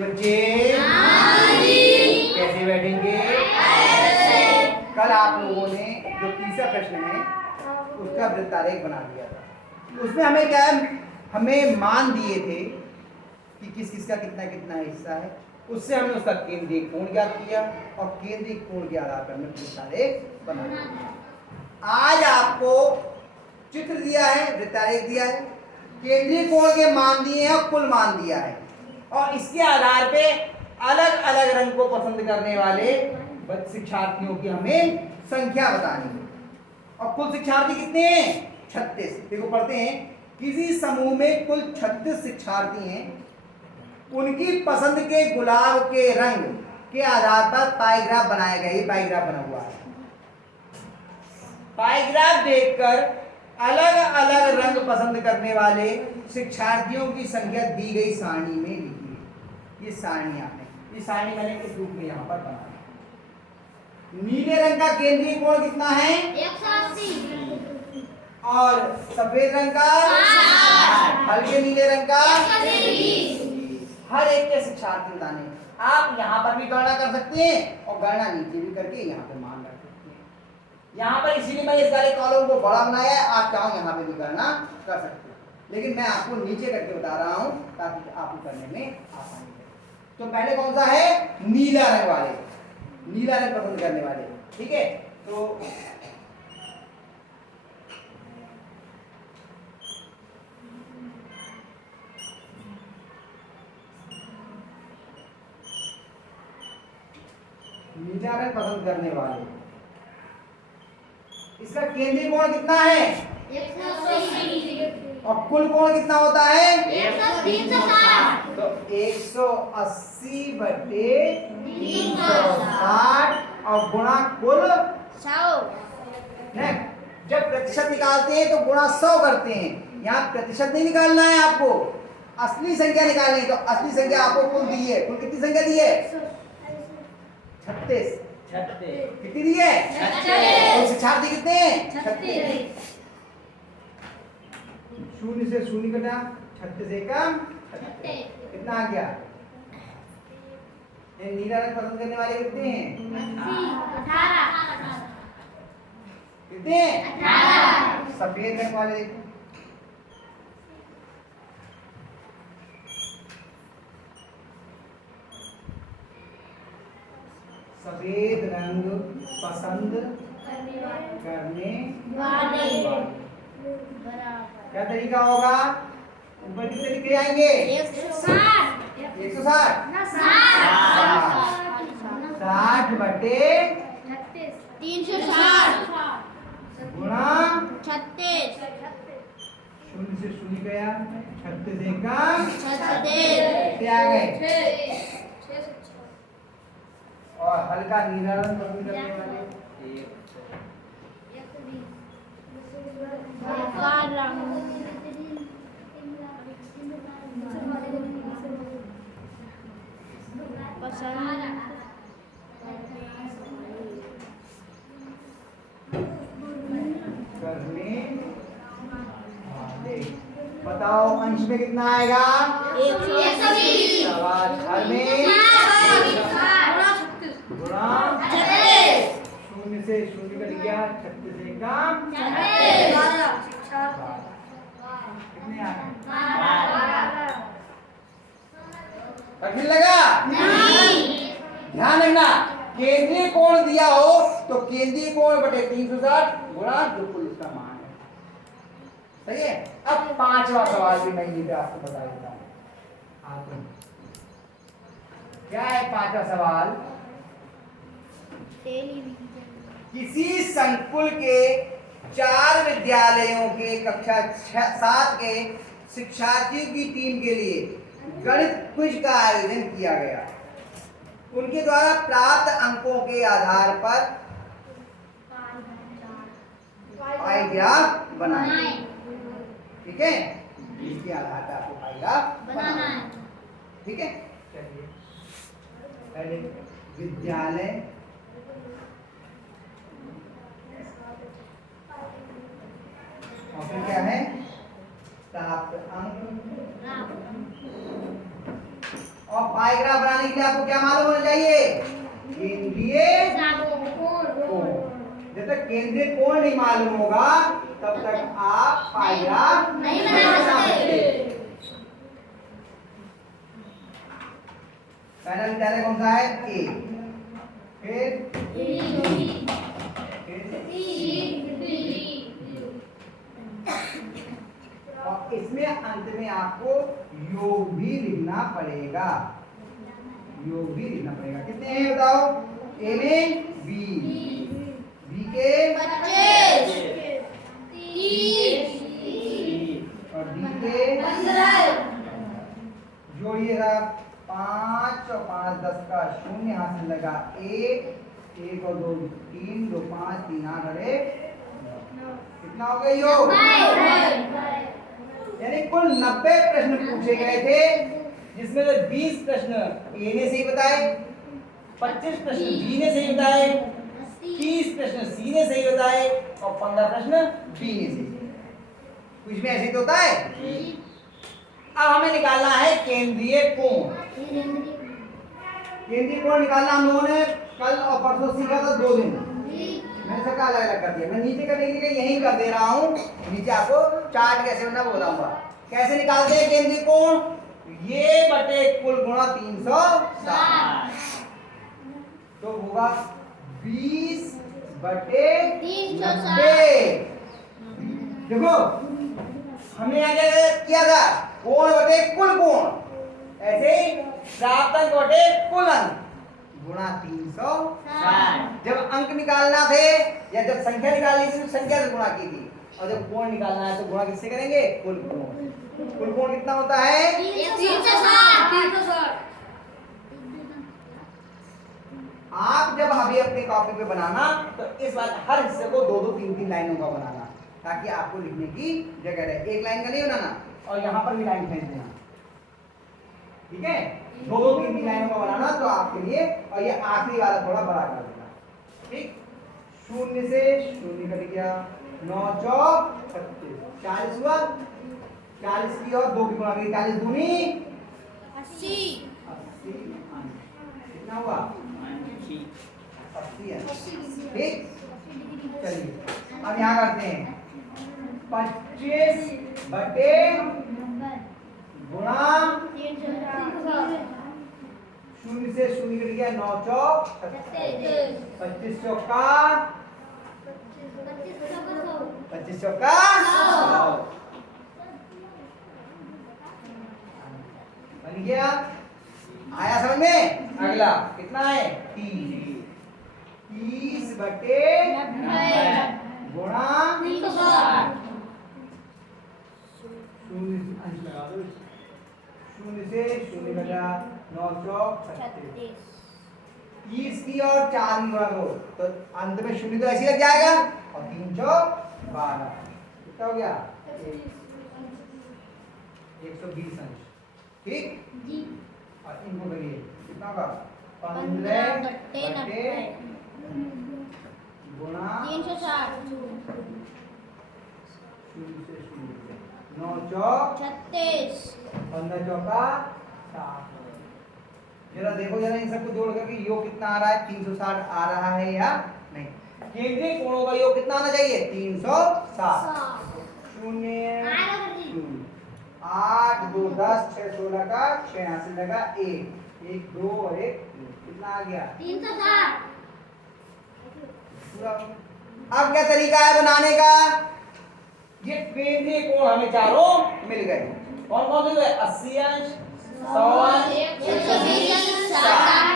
बच्चे कैसे बैठेंगे? कल आप लोगों ने जो तीसरा प्रश्न है उसका वृत्तारेख बना दिया था। उसमें हमें क्या है, हमें मान दिए थे कि किस किस का कितना कितना हिस्सा है। उससे हमने उसका केंद्रीय कोण ज्ञात किया और केंद्रीय कोण के आधार पर हमने वृत्तारेख बना दिया। आज आपको चित्र दिया है, वृत्तारेख दिया है, केंद्रीय कोण के मान दिए हैं और कुल मान दिया है, और इसके आधार पे अलग अलग रंग को पसंद करने वाले शिक्षार्थियों की हमें संख्या बतानी है। और कुल शिक्षार्थी कितने हैं? 36। देखो पढ़ते हैं, किसी समूह में कुल 36 शिक्षार्थी हैं। उनकी पसंद के गुलाब के रंग के आधार पर पाईग्राफ बनाया गया। ये पाईग्राफ बना हुआ है। पाईग्राफ देखकर अलग अलग रंग पसंद करने वाले शिक्षार्थियों की संख्या दी गई सारणी में लिखी है। ये सारणी आपने, ये सारणी मैंने इस रूप में यहाँ पर बनाया। नीले रंग का केंद्रीय कोण कितना है? 180। और सफेद रंग का 60। हल्के नीले रंग का 120। हर एक के शिक्षार्थी बताने। आप यहाँ पर भी गणना कर सकते हैं और गणना नीचे भी करके यहाँ पे मान रख सकते हैं। यहाँ पर इसीलिए मैं इस वाले कॉलम को बड़ा बनाया है। आप चाहो यहाँ पे भी गणना कर सकते हैं, लेकिन मैं आपको नीचे करके बता रहा हूँ ताकि आपको करने में आसानी हो। तो पहले कौन सा है? नीला रंग वाले, नीला रंग पसंद करने वाले। ठीक है, तो नीला रंग पसंद करने वाले, इसका केंद्रीय कोण कितना है? 180। और कुल कोण कितना होता है? 360। तो 180 बटे 360 और गुणा कुल 100। है। जब प्रतिशत निकालते हैं तो गुणा 100 करते हैं। यहाँ प्रतिशत नहीं निकालना है आपको, असली संख्या निकालनी है। तो असली संख्या आपको कुल दी है। कुल कितनी संख्या दी है? 36। कितनी दी है? 36। कुल शिक्षार्थी कितने हैं? 36। शून्य से शून्य कटा, 36 एकम 36। कितना आ गया? ये नीला रंग पसंद करने वाले कितने हैं? 18। कितने? 18। सफेद रंग वाले देखो, सफेद रंग पसंद करने वाले। क्या तरीका होगा? ऊपर कितने लिखे जाएंगे? 160। 160। 60 बटे 360 गुणा 36। शून्य से शून्य गया, 36 एकम 36। कितने आ गए? और हल्का नीला रंग पसंद करने वाले करने वाले। बताओ अंश में कितना आएगा? 120। शाबाश। हर में गुणा 36। शून्य से शून्य कट गया, 36 एकम 36। कितने आ गए? कठिन लगा? नहीं। ध्यान रखना, केंद्रीय कोण दिया हो तो केंद्रीय कोण बटे 360 गुणा जो कुल इसका मान है। सही है। अब पांचवा सवाल भी मैं यहीं पे आपको बता देता हूं। क्या है पांचवा सवाल? किसी संकुल के 4 विद्यालयों के कक्षा 7 के शिक्षार्थियों की टीम के लिए गणित क्विज का आयोजन किया गया। उनके द्वारा प्राप्त अंकों के आधार पर पाई ग्राफ बनाएं। ठीक है, इसके आधार पर आपको पाई ग्राफ बनाना है। ठीक है, चलिए पहले विद्यालय और फिर क्या है? प्राप्त अंक और पाइग्राफ बनाने के लिए आपको क्या मालूम होना चाहिए? केंद्रीय कोण। जब तक केंद्रीय कोण नहीं मालूम होगा तब तक आप पाइग्राफ नहीं बना सकते। पहला विद्यालय कौन सा है? ए। फिर और इसमें अंत में आपको योग भी लिखना पड़ेगा। योग भी लिखना पड़ेगा। कितने हैं बताओ? ए में 20, बी के 25, और डी के 15, जोड़िएगा 5 और 5 10 का 0 यहाँ से लगा 1 1 और 2 3 2 5 3 8 और 1 कितना हो गया योग? यानी कुल 90 प्रश्न पूछे गए थे जिसमें से 20 प्रश्न ए ने सही बताए, 25 प्रश्न बी ने सही बताए, 30 प्रश्न सी ने सही बताए और 15 प्रश्न डी ने सही। कुछ में ऐसे तो होता है। अब हमें निकालना है केंद्रीय कोण। केंद्रीय कोण निकालना हम लोगों ने कल और परसों सीखा था 2 दिन। मैंने सबका अलग अलग कर दिया। मैं नीचे करने के लिए यही कर दे रहा हूँ। नीचे आपको चार्ट कैसे बनना वो बताऊंगा। कैसे निकालते हैं केंद्रीय कोण? ये बटे कुल गुणा 360 तो होगा 20 बटे 90। देखो हमने यहाँ क्या किया था? कोण बटे कुल कोण। ऐसे ही प्राप्त अंक बटे कुल अंक गुणा 360। जब अंक निकालना थे या जब संख्या निकालनी थी तो संख्या से गुणा की थी और जब कोण निकालना है तो गुणा किससे करेंगे? कुल कोण। कुल कोण कितना होता है? 360। आप जब अभी अपनी कॉपी पे बनाना तो इस बार हर हिस्से को 2-2 3-3 लाइनों का बनाना ताकि आपको लिखने की जगह रहे। एक लाइन का नहीं बनाना और यहाँ पर भी लाइन खींच देना। ठीक है? 2-2 3-3 लाइनों का बनाना तो आपके लिए। और ये आखिरी वाला थोड़ा बड़ा कर देना। ठीक? 0 से 0 कट गया 9 चौक 36 40 हुआ। 40 की और 2 की गुणा करी 40 दूनी 80। 80 कितना हुआ? 80 है। ठीक? चलिए अब यहाँ करते हैं 25 बटे गुणा 0 से 0 कट गया 9 चौक 25 चौका 25 चौका 100 बन गया। आया समझ में? अगला कितना है? 30 बटे गुणा 360। 0 से 0 बजा 9 चौक 36। 30 की और 4 की गुणा करो तो अंत में 0 तो ऐसे लग जाएगा और 3 चौक 12 कितना हो गया? 120 अंश। ठीक? और इनको करिए कितना होगा? 15 बटे गुणा 360। 0 से 0 9 चौक 36। 15 चौका 60। जरा देखो जरा इन सबको जोड़ करके योग कितना आ रहा है? 360 आ रहा है या नहीं? केंद्रीय कोणों का योग कितना आना चाहिए? 360। 0 8 2 10 6 16 का 6 यहाँ से लगा 1 1 2 और 1 कितना आ गया? 360। पूरा। अब क्या तरीका है बनाने का? ये केंद्रीय कोण हमें चारों मिल गए। कौन कौन से हुए? 80 अंश 100 अंश 120 60।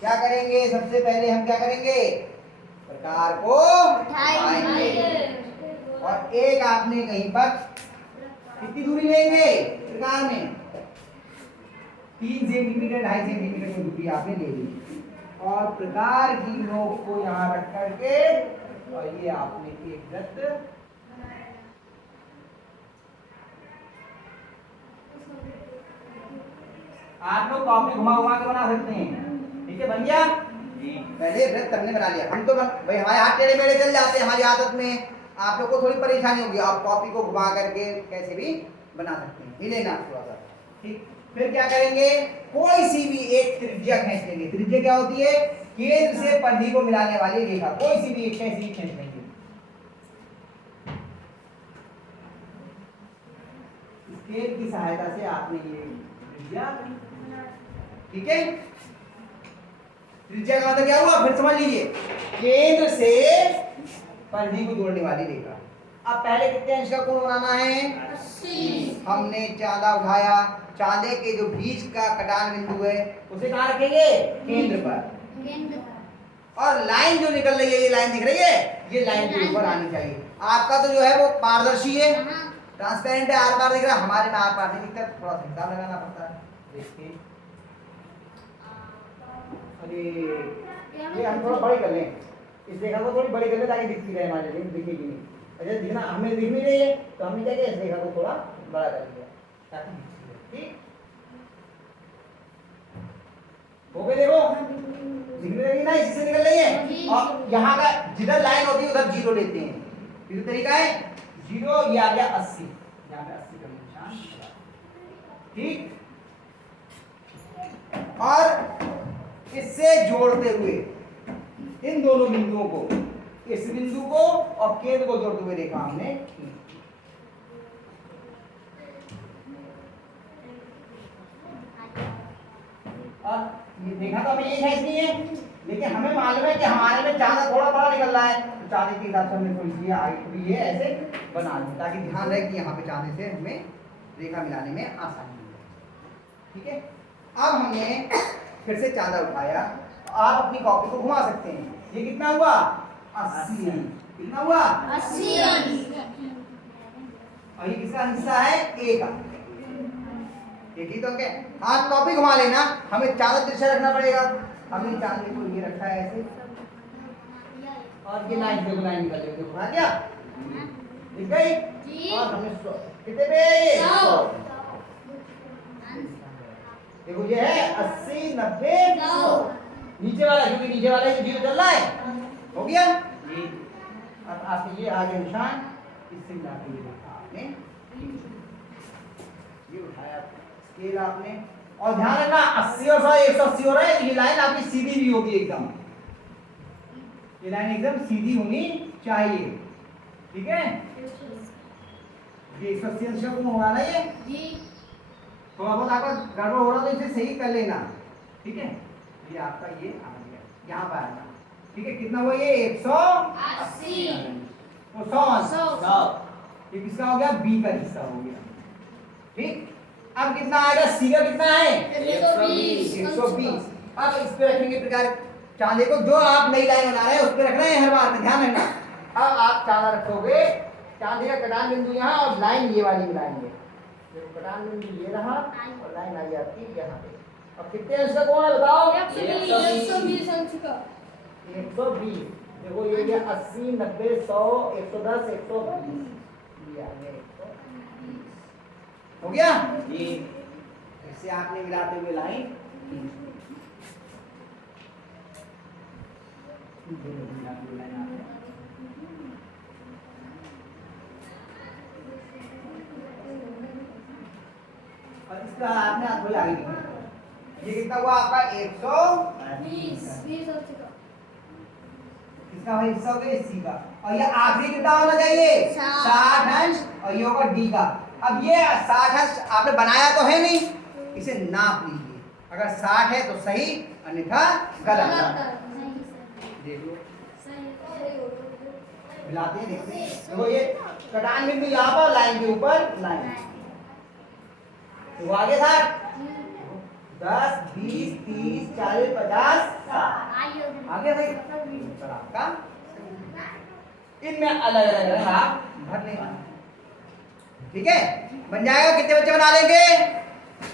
क्या करेंगे? सबसे पहले हम क्या करेंगे? प्रकार को उठाएंगे और एक आपने कहीं पर कितनी दूरी लेंगे? प्रकार में 3 सेंटीमीटर 2.5 सेंटीमीटर की दूरी आपने ले ली और प्रकार की नोक को यहाँ रख करके और ये आपने एक वृत्त आप लोग कॉपी घुमा घुमा के बना सकते हैं। ठीक है? बन गया? पहले वृत्त हमने बना लिया। हम तो भाई हमारे हाथ टेढ़े मेढ़े चल जाते हैं हमारी आदत में। आप लोग को थोड़ी परेशानी होगी। आप कॉपी को घुमा करके कैसे भी बना सकते हैं। हिले ना थोड़ा सा। ठीक? फिर क्या करेंगे, कोई सी भी एक त्रिज्या खींच लेंगे। त्रिज्या क्या होती है, केंद्र से परिधि को मिलाने वाली रेखा, कोई सी भी एक कैसी खींच लेंगे। स्केल की सहायता से आपने ये त्रिज्या, ठीक है। त्रिज्या का मतलब क्या हुआ, फिर समझ लीजिए, केंद्र से परिधि को जोड़ने वाली रेखा। अब पहले कितने अंश का कोण बनाना है, 80। हमने चांदा उठाया, चांदे के जो बीच का कटान बिंदु है उसे कहाँ रखेंगे, केंद्र पर। और लाइन जो निकल रही है, ये लाइन दिख रही है, ये लाइन के ऊपर आनी चाहिए। आपका तो जो है वो पारदर्शी है, ट्रांसपेरेंट है, आर पार दिख रहा है, हमारे में आर पार नहीं दिखता, थोड़ा सा हिसाब लगाना पड़ता है। देखिए, अरे ये हम थोड़ा बड़ी कर लें, इस रेखा को थोड़ी बड़ी कर लें ताकि दिखती रहे हमारे लिए, दिखेगी नहीं। अच्छा दिखना, हमें दिख नहीं रही है तो हमने क्या किया, इस रेखा को थोड़ा बड़ा कर लिया ताकि दिखती रहे। ठीक हो गए, देखो दिखने लगी ना, इससे निकल रही है। और यहाँ का जिधर लाइन होती है उधर जीरो लेते हैं, ये तरीका है। जीरो, ये आ गया 80, यहाँ पे 80 का निशान, ठीक। और इससे जोड़ते हुए इन दोनों बिंदुओं को, इस बिंदु को और केंद्र को जोड़ते हुए रेखा हमने खींची। और ये देखा तो हमें ये खींचनी है, लेकिन हमें मालूम है कि हमारे में चांदा थोड़ा बड़ा निकल रहा है, तो चांदे के हिसाब से हमने थोड़ी सी हाइट भी ये ऐसे बना ली ताकि ध्यान रहे कि यहाँ पे चांदे से हमें रेखा मिलाने में आसानी है। ठीक है, अब हमने फिर से चांदा उठाया, आप अपनी कॉपी को घुमा सकते हैं। ये कितना हुआ, 80। कितना हुआ, 80। और ये किसका हिस्सा है, ए का। एक ही तो क्या, आप कॉपी घुमा लेना, हमें चांदा तिरछा रखना पड़ेगा। हमने चांदे को ये रखा है ऐसे, और ये लाइन देखो, लाइन निकल रही है, क्या दिख गई। और हमने कितने पे, 100। देखो ये है 80, 90, 100। नीचे वाला, क्योंकि नीचे वाला ही जीरो चल रहा है, हो गया ये। अब आपके ये आगे निशान, इससे मिला के ये देखा आपने, ये उठाया स्केल आपने, और ध्यान रखना 80 और 100 180 हो रहा है। ये लाइन आपकी सीधी भी होगी एकदम, ये लाइन एकदम सीधी होनी चाहिए, ठीक है। ये 180 अंश का कोण होगा ना, ये थोड़ा बहुत आपका गड़बड़ हो रहा तो इसे सही कर लेना, ठीक है। ये आपका ये आ गया, यहाँ पर आना, ठीक है। कितना हुआ ये, 180 और 100। ये किसका हो गया, बी का हिस्सा हो गया, ठीक। अब कितना आएगा, सी का कितना है, 120। अब इस पे रखेंगे प्रकार चांदे को, जो आप नई लाइन बना रहे हैं उस पे रखना है हर बार में, ध्यान रखना। अब आप चांदा रखोगे, चांदे का कटान बिंदु यहाँ और लाइन ये वाली मिलाएंगे, कटान बिंदु ये रहा और लाइन आई आपकी यहाँ पे। अब कितने अंश का कोण है बताओ, 120 अंश का। 120। देखो ये गया 80, 90, 100, 110, 120, ये आ गया 120, हो गया जी। इससे आपने मिलाते हुए लाइन और इसका आपने हाथ आगे लिखा। ये कितना हुआ आपका, 120 अंश का। इसका हिस्सा हो गया सी का, और ये आखिरी कितना होना चाहिए, 60 अंश, और ये होगा डी का। अब ये 60 अंश आपने बनाया तो है नहीं, इसे नाप लीजिए, अगर 60 है तो सही, अन्यथा गलत। देख लो, मिलाते हैं, देखते हैं। देखो ये कटान बिंदु यहाँ पर, लाइन के ऊपर लाइन, तो आगे 60, 10, 20, 30, 40, 50, 60 आगे सही। आपका इनमें अलग अलग रंग आप भर लेना, ठीक है। बन जाएगा, कितने बच्चे बना लेंगे,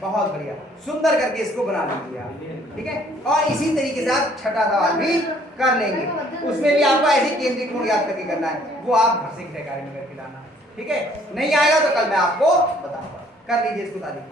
बहुत बढ़िया, सुंदर करके इसको बना लीजिए आप, ठीक है। और इसी तरीके से आप छठा सवाल भी कर लेंगे, उसमें भी आपको ऐसे केंद्रीय कोण याद करके करना है, वो आप घर से गृह कार्य में करके लाना, ठीक है। नहीं आएगा तो कल मैं आपको बताऊंगा, कर लीजिए इसको तारीफ।